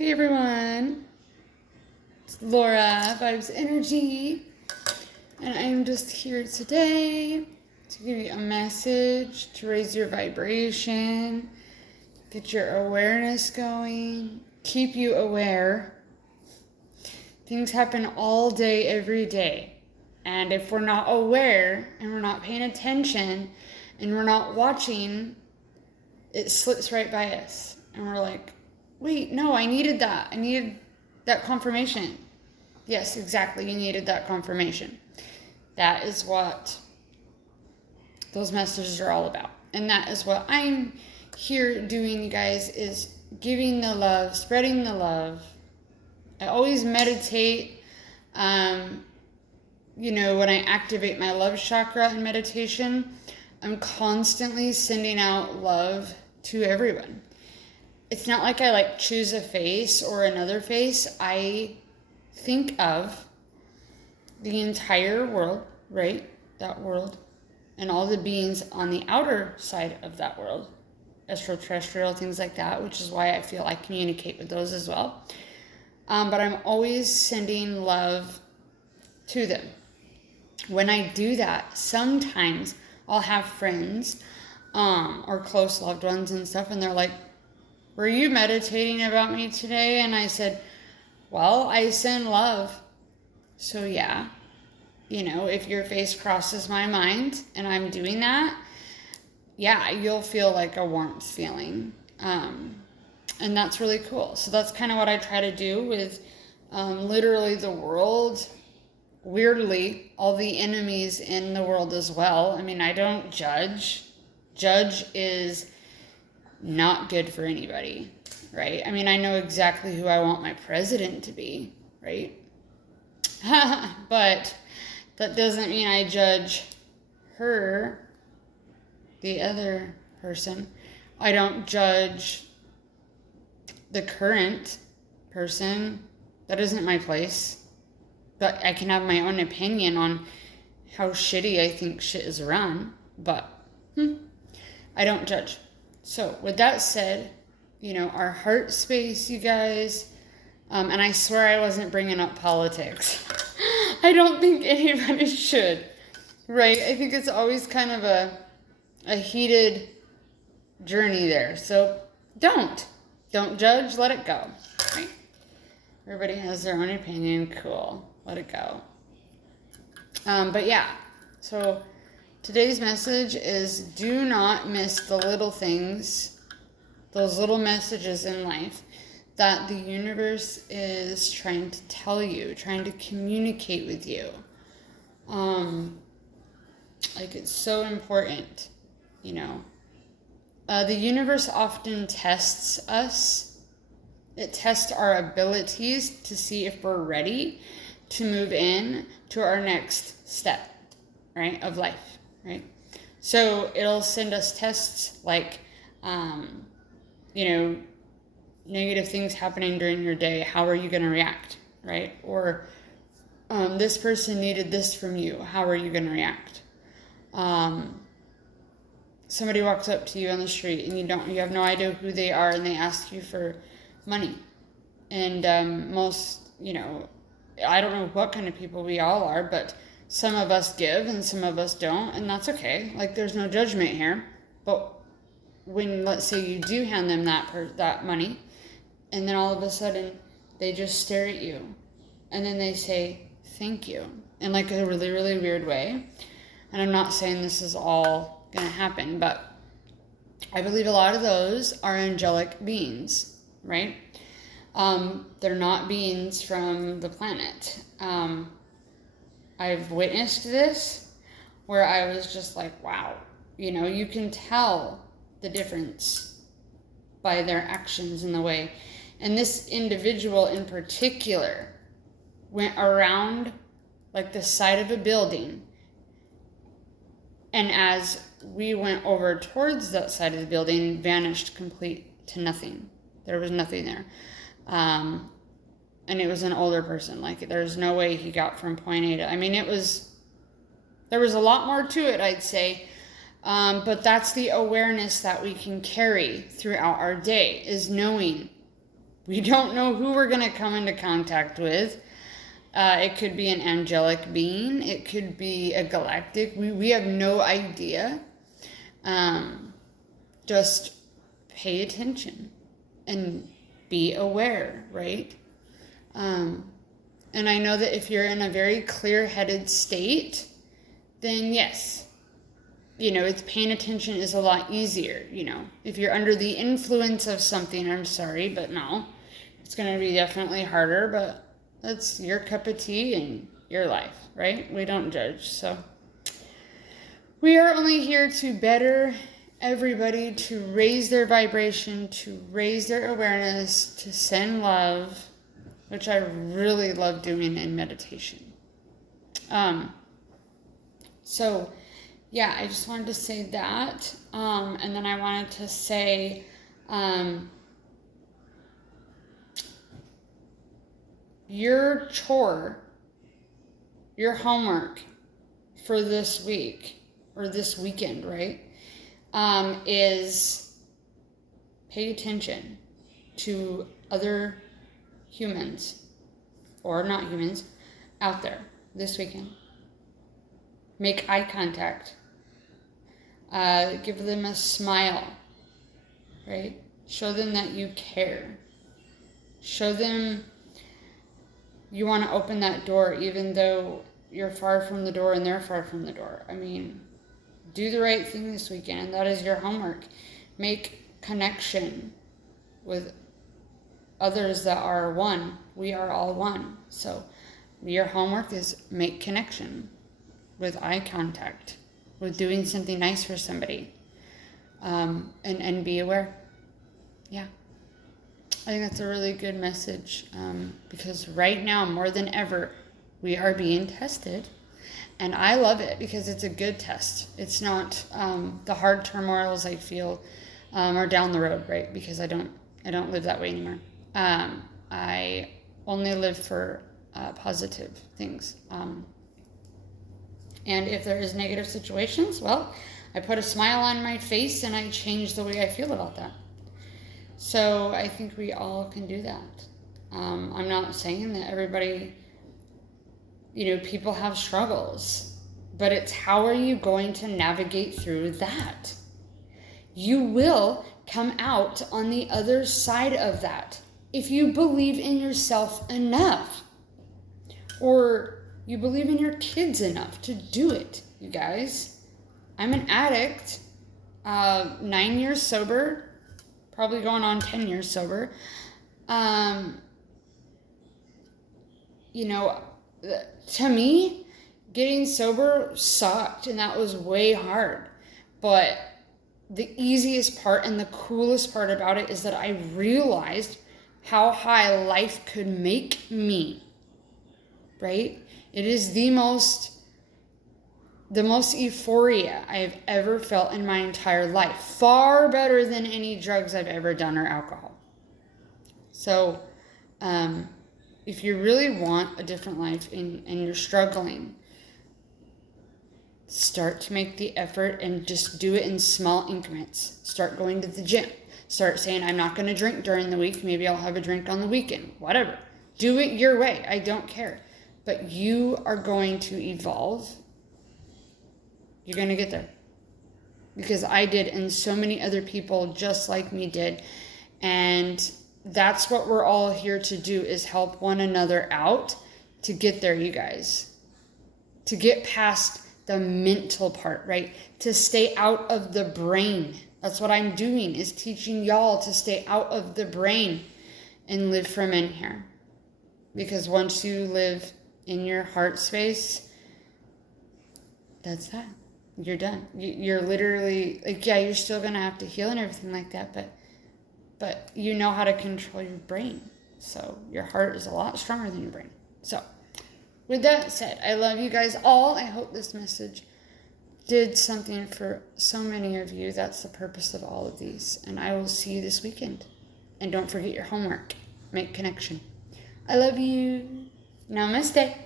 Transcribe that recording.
Hey everyone, it's Laura, Vibes Energy, and I'm just here today to give you a message to raise your vibration, get your awareness going, keep you aware. Things happen all day, every day, and if we're not aware and we're not paying attention and we're not watching, it slips right by us, and we're like, wait, no, I needed that. I needed that confirmation. Yes, exactly. You needed that confirmation. That is what those messages are all about. And that is what I'm here doing, you guys, is giving the love, spreading the love. I always meditate. When I activate my love chakra in meditation, I'm constantly sending out love to everyone. It's not like I choose a face or another face. I think of the entire world, right? That world, and all the beings on the outer side of that world, extraterrestrial, things like that, which is why I feel I communicate with those as well. But I'm always sending love to them. When I do that, sometimes I'll have friends or close loved ones and stuff, and they're like, were you meditating about me today? And I said, well, I send love. So yeah, if your face crosses my mind and I'm doing that, yeah, you'll feel like a warmth feeling. And that's really cool. So that's kind of what I try to do with literally the world. Weirdly, all the enemies in the world as well. I mean, I don't judge. Judge is not good for anybody, right? I mean, I know exactly who I want my president to be, right? But that doesn't mean I judge her, the other person. I don't judge the current person. That isn't my place. But I can have my own opinion on how shitty I think shit is run, but I don't judge. So with that said, our heart space, you guys, and I swear I wasn't bringing up politics. I don't think anybody should, right? I think it's always kind of a heated journey there. So don't judge, let it go, right? Everybody has their own opinion, cool, let it go. But yeah, so today's message is do not miss the little things, those little messages in life that the universe is trying to tell you, trying to communicate with you. It's so important, the universe often tests us. It tests our abilities to see if we're ready to move in to our next step, right, of life, right? So it'll send us tests like, negative things happening during your day. How are you going to react, right? Or this person needed this from you. How are you going to react? Somebody walks up to you on the street and you have no idea who they are, and they ask you for money. And I don't know what kind of people we all are, but some of us give and some of us don't, and that's okay. There's no judgment here. But when, let's say, you do hand them that money, and then all of a sudden they just stare at you, and then they say thank you in a really, really weird way. And I'm not saying this is all gonna happen, but I believe a lot of those are angelic beings, right? They're not beings from the planet. I've witnessed this where I was just like, wow, you can tell the difference by their actions and the way. And this individual in particular went around the side of a building, and as we went over towards that side of the building, vanished complete to nothing. There was nothing there. And it was an older person. There's no way he got from point A to... there was a lot more to it, I'd say. But that's the awareness that we can carry throughout our day, is knowing We don't know who we're going to come into contact with. It could be an angelic being. It could be a galactic. We have no idea. Just pay attention and be aware, right? And I know that if you're in a very clear-headed state, then yes, it's paying attention is a lot easier, If you're under the influence of something, I'm sorry, but no. It's going to be definitely harder, but that's your cup of tea and your life, right? We don't judge, so. We are only here to better everybody, to raise their vibration, to raise their awareness, to send love, which I really love doing in meditation. So, yeah, I just wanted to say that. And then I wanted to say, your chore, your homework for this week, or this weekend, right, is pay attention to other humans, or not humans, out there this weekend. Make eye contact. Give them a smile, right? Show them that you care. Show them you want to open that door even though you're far from the door and they're far from the door. I mean, do the right thing this weekend, and that is your homework. Make connection with others that are one. We are all one. So your homework is make connection with eye contact, with doing something nice for somebody, and be aware. Yeah. I think that's a really good message, because right now, more than ever, we are being tested. And I love it because it's a good test. It's not the hard turmoils I feel are down the road, right? Because I don't live that way anymore. I only live for positive things. And if there is negative situations, well, I put a smile on my face and I change the way I feel about that. So I think we all can do that. I'm not saying that everybody, people have struggles, but it's how are you going to navigate through that? You will come out on the other side of that if you believe in yourself enough, or you believe in your kids enough to do it, you guys. I'm an addict, 9 years sober, probably going on 10 years sober. To me, getting sober sucked, and that was way hard. But the easiest part and the coolest part about it is that I realized how high life could make me, right? It is the most euphoria I have ever felt in my entire life. Far better than any drugs I've ever done or alcohol. So, if you really want a different life and you're struggling, start to make the effort and just do it in small increments. Start going to the gym. Start saying, I'm not going to drink during the week. Maybe I'll have a drink on the weekend. Whatever. Do it your way. I don't care. But you are going to evolve. You're going to get there. Because I did, and so many other people just like me did. And that's what we're all here to do, is help one another out to get there, you guys. To get past the mental part, right? To stay out of the brain. That's what I'm doing, is teaching y'all to stay out of the brain and live from in here. Because once you live in your heart space, that's that. You're done. You're literally, you're still going to have to heal and everything like that, but you know how to control your brain. So your heart is a lot stronger than your brain. So with that said, I love you guys all. I hope this message did something for so many of you. That's the purpose of all of these. And I will see you this weekend. And don't forget your homework. Make connection. I love you. Namaste.